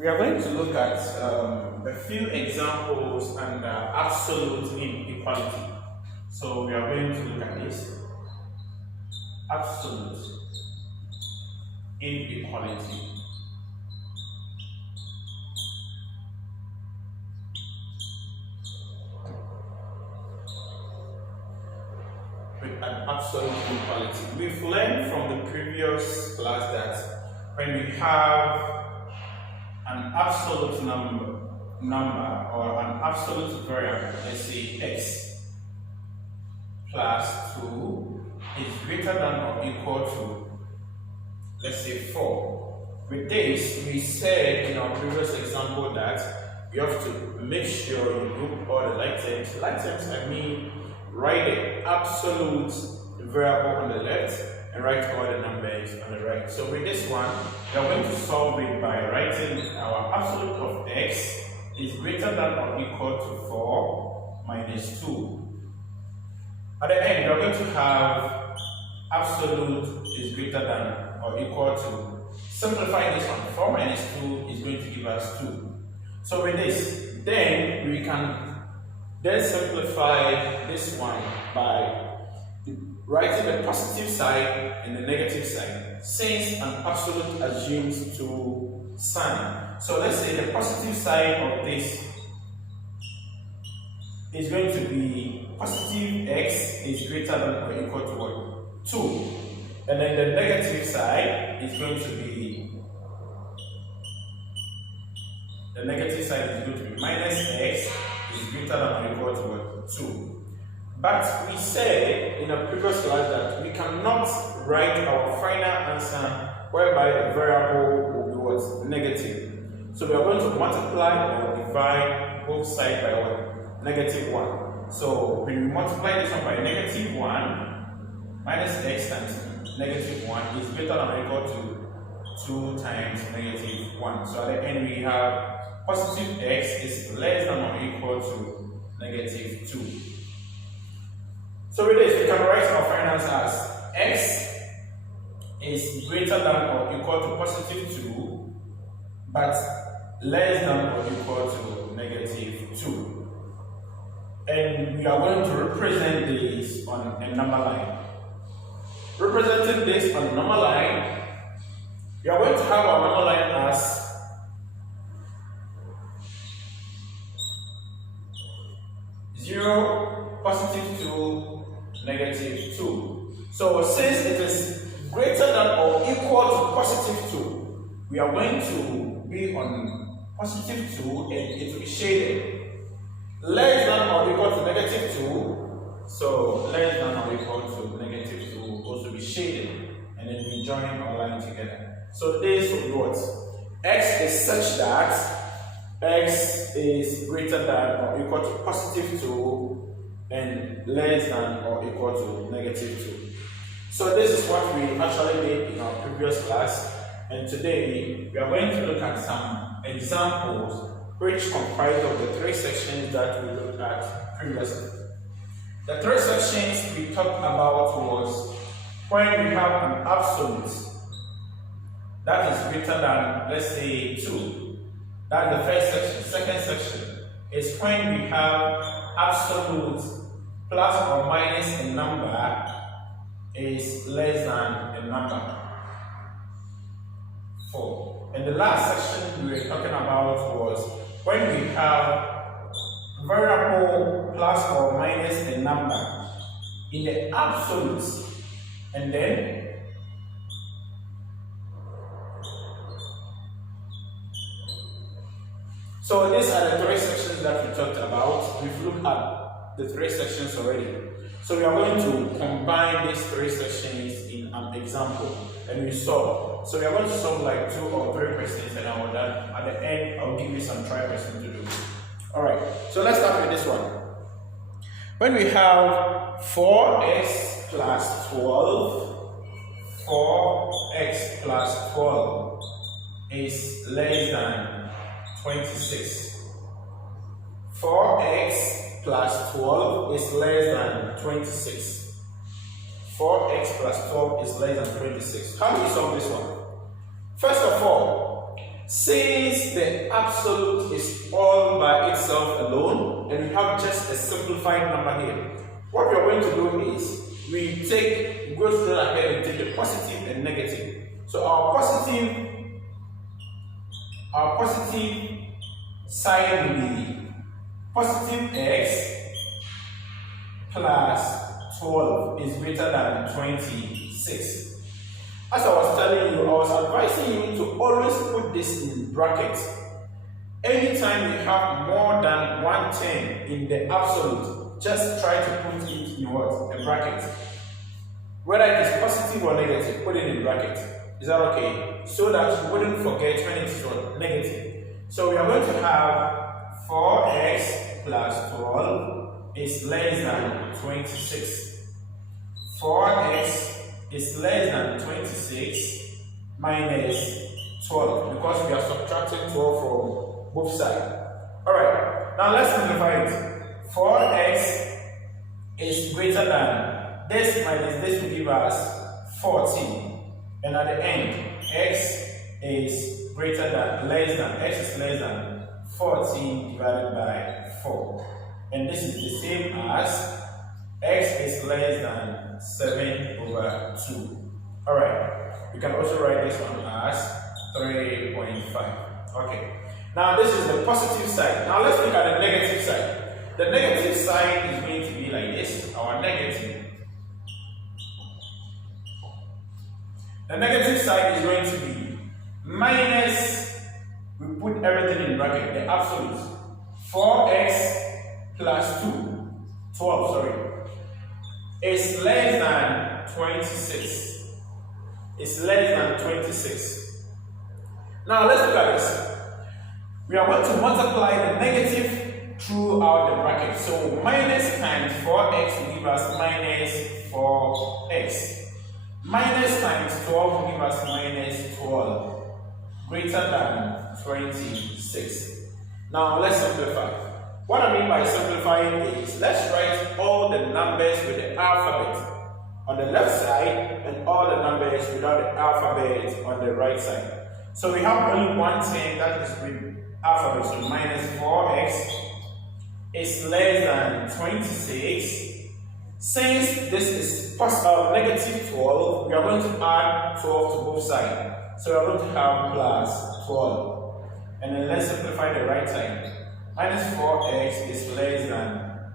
We are going to look at a few examples under absolute inequality. So we are going to look at this. Absolute inequality. With an absolute inequality. We've learned from the previous class that when we have an absolute number or an absolute variable, let's say x plus 2 is greater than or equal to, let's say, 4. With this, we said in our previous example that you have to make sure you group all the like terms. Like terms, I mean, write the absolute variable on the left and write all the numbers on the right. So with this one, we are going to solve it by writing our absolute of x is greater than or equal to 4 minus 2. At the end, we are going to have absolute is greater than or equal to, simplify this one, 4 minus 2 is going to give us 2. So with this, then we can then simplify this one by writing the positive side and the negative side, since an absolute assumes two signs. So let's say the positive side of this is going to be positive x is greater than or equal to what? 2. And then the negative side is going to be, the negative side is going to be minus x is greater than or equal to what? 2. But we said in a previous class that we cannot write our final answer whereby the variable will be what? Negative. So we are going to multiply or divide both sides by what? Negative 1. So when we multiply this one by negative 1, minus x times negative 1 is greater than or equal to 2 times negative 1. So at the end we have positive x is less than or equal to negative 2. So with this, we can write our final answer as x is greater than or equal to positive 2, but less than or equal to negative 2. And we are going to represent this on a number line. Representing this on a number line, we are going to have our number line as positive 2, negative 2. So since it is greater than or equal to positive 2, we are going to be on positive 2 and it will be shaded. Less than or equal to negative 2, so less than or equal to negative 2 will also be shaded, and then we join our line together. So this will be what? X is such that x is greater than or equal to positive 2 and less than or equal to negative 2. So this is what we actually did in our previous class, and today we are going to look at some examples which comprise of the 3 sections that we looked at previously. The 3 sections we talked about was when we have an absolute that is greater than, let's say, 2. That's the first section. Second section is when we have absolute plus or minus a number is less than a number 4. And the last section we were talking about was when we have variable plus or minus a number in the absolute, and then so these are the 3 sections that we talked about. We've looked at the 3 sections already. So we are going to combine these 3 sections in an example and we solve. So we are going to solve like 2 or 3 questions, and at the end I'll give you some try questions to do. Alright, so let's start with this one. When we have 4x plus 12, 4x plus 12 is less than 26. 4x plus 12 is less than 26. 4x plus 12 is less than 26. How do we solve this one? First of all, Since the absolute is all by itself alone, and we have just a simplified number here, what we are going to do is go straight ahead and take the positive and negative. So our positive side will be positive x plus 12 is greater than 26. As I was telling you, I was advising you to always put this in brackets. Anytime you have more than one term in the absolute, just try to put it in what? A bracket. Whether it is positive or negative, put it in bracket. Is that okay? So that you wouldn't forget when it's negative. So we are going to have 4x plus 12 is less than 26. 4x is less than 26 minus 12 because we are subtracting 12 from both sides. Alright, now let's simplify it. 4x is greater than this minus this will give us 14. And at the end, x is less than 14 divided by 4. And this is the same as x is less than 7 over 2. Alright, we can also write this one as 3.5. Okay, now this is the positive side. Now let's look at the negative side. The negative side is going to be like this, our negative. The negative side is going to be minus, we put everything in bracket, the absolute. 4x plus 12, is less than 26. It's less than 26. Now let's look at this. We are going to multiply the negative throughout the bracket. So minus times 4x will give us minus 4x. Minus times 12 will give us minus 12. Greater than 26. Now let's simplify. What I mean by simplifying is, let's write all the numbers with the alphabet on the left side and all the numbers without the alphabet on the right side. So we have only one thing that is with alphabet, so minus 4x is less than 26. Since this is negative 12, we are going to add 12 to both sides. So we are going to have plus 12. And then let's simplify the right side. Minus 4x is less than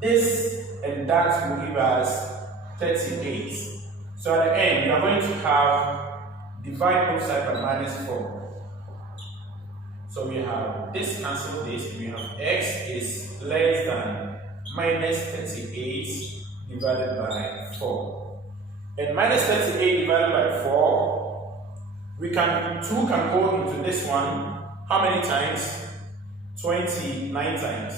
this, and that will give us 38. So at the end, we are going to have divide both sides by minus 4. So we have this cancel this, we have x is less than minus 38 divided by 4. And minus 38 divided by 4, 2 can go into this one. How many times? 29 times.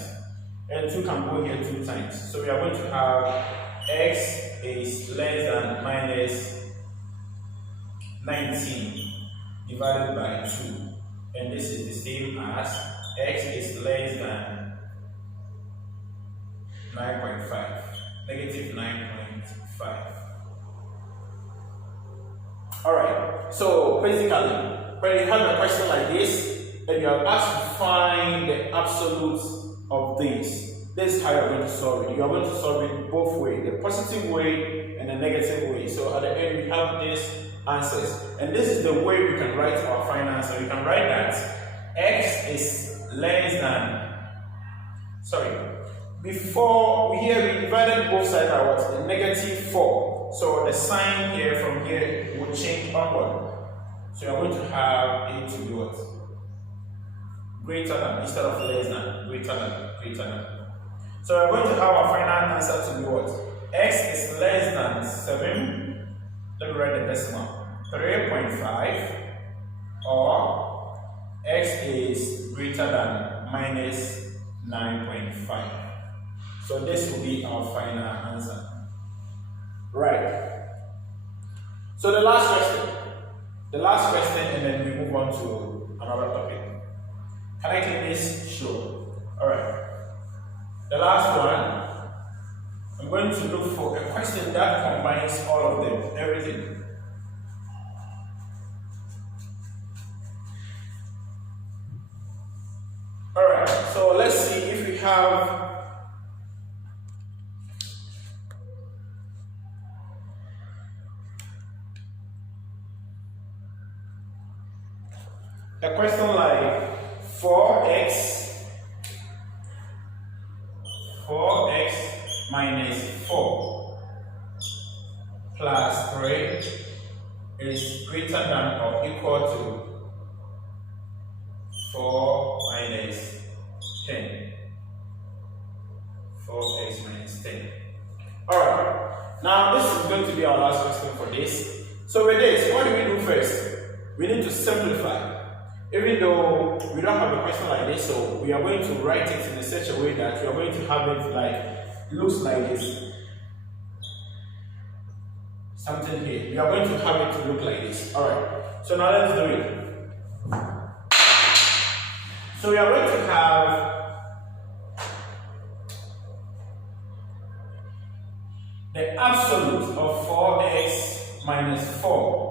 And 2 can go here 2 times. So we are going to have x is less than minus 19 divided by 2. And this is the same as x is less than 9.5. Negative 9.5. Alright, so basically, when you have a question like this, and you are asked to find the absolute of this is how you are going to solve it. You are going to solve it both ways, the positive way and the negative way. So at the end, we have these answers. And this is the way we can write our final answer. We can write that x is less than, before we divided both sides by what? The negative 4. So the sign here from here will change onward. So you're going to have it to be what? Greater than, instead of less than, greater than. So we're going to have our final answer to be what? X is less than 7. Let me write the decimal. 3.5, or x is greater than minus 9.5. So this will be our final answer. Right. So the last question, and then we move on to another topic. Can I click this? Sure. Alright. The last one, I'm going to look for a question that combines all of them, everything. Alright, so let's see if we have a question like 4x minus 4 plus 3 is greater than or equal to 4 minus 10. 4x minus 10. Alright, now this is going to be our last question for this. So with this, what do we do first? We need to simplify. Even though we don't have a question like this, so we are going to write it in such a way that we are going to have it like, looks like this. Something here. We are going to have it to look like this. Alright, so now let's do it. So we are going to have the absolute of 4x minus 4.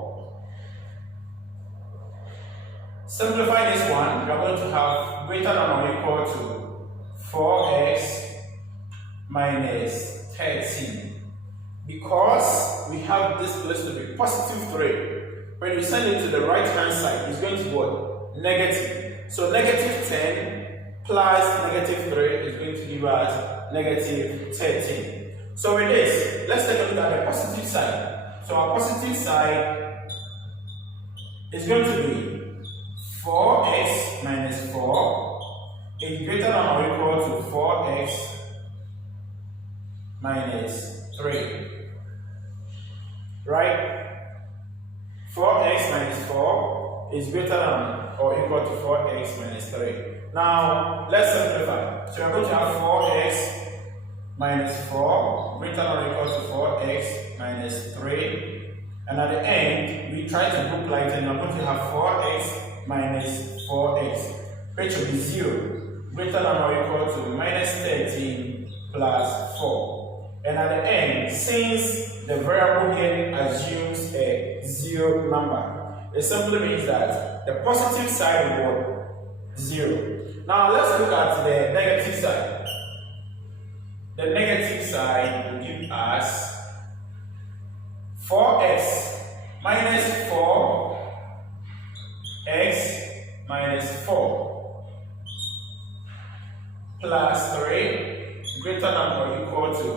Simplify this one, we are going to have greater than or equal to 4x minus 13. Because we have this place to be positive 3, when you send it to the right hand side, it's going to be what? Negative. So negative 10 plus negative 3 is going to give us negative 13. So with this, let's take a look at the positive side. So our positive side is going to be 4x minus 4 is greater than or equal to 4x minus 3. Right? 4x minus 4 is greater than or equal to 4x minus 3. Now, let's simplify. So we're going to have 4x minus 4 greater than or equal to 4x minus 3. And at the end, we try to group light and we're going to have 4x minus 4x, which will be 0, greater than or equal to minus 13 plus 4. And at the end, since the variable here assumes a 0 number, it simply means that the positive side will be 0. Now let's look at the negative side. The negative side will give us 4x minus 4 x minus 4 plus 3 greater than or equal to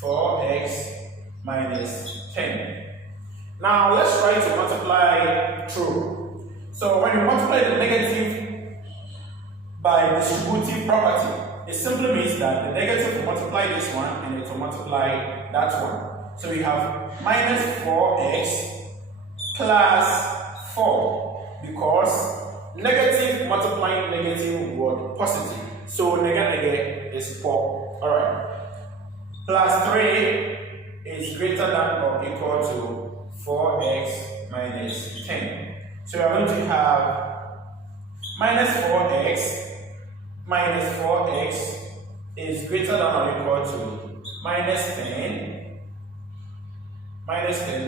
4x minus 10. Now let's try to multiply through. So when you multiply the negative by distributive property, it simply means that the negative will multiply this one and it will multiply that one. So we have minus 4x plus 4. Because negative multiplying negative word positive. So negative is 4. Alright. Plus 3 is greater than or equal to 4x minus 10. So we are going to have minus 4x minus 4x is greater than or equal to minus 10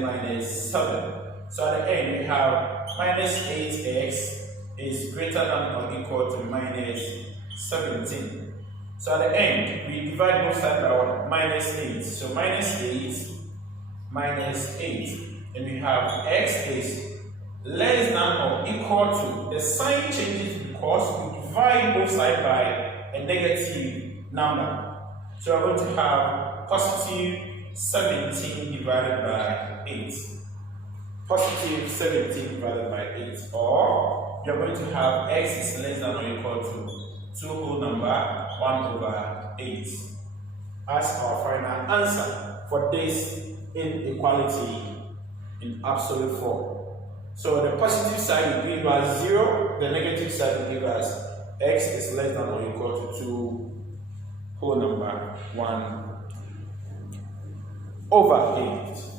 minus 7. So at the end we have minus 8x is greater than or equal to minus 17. So at the end we divide both sides by what? Minus 8. So minus 8 minus 8. And we have x is less than or equal to, the sign changes because we divide both sides by a negative number. So we're going to have positive 17 divided by 8. Positive 17 divided by 8. Or you're going to have x is less than or equal to 2 whole number 1 over 8 as our final answer for this inequality in absolute form. So the positive side will give us 0, the negative side will give us x is less than or equal to 2 whole number 1 over 8.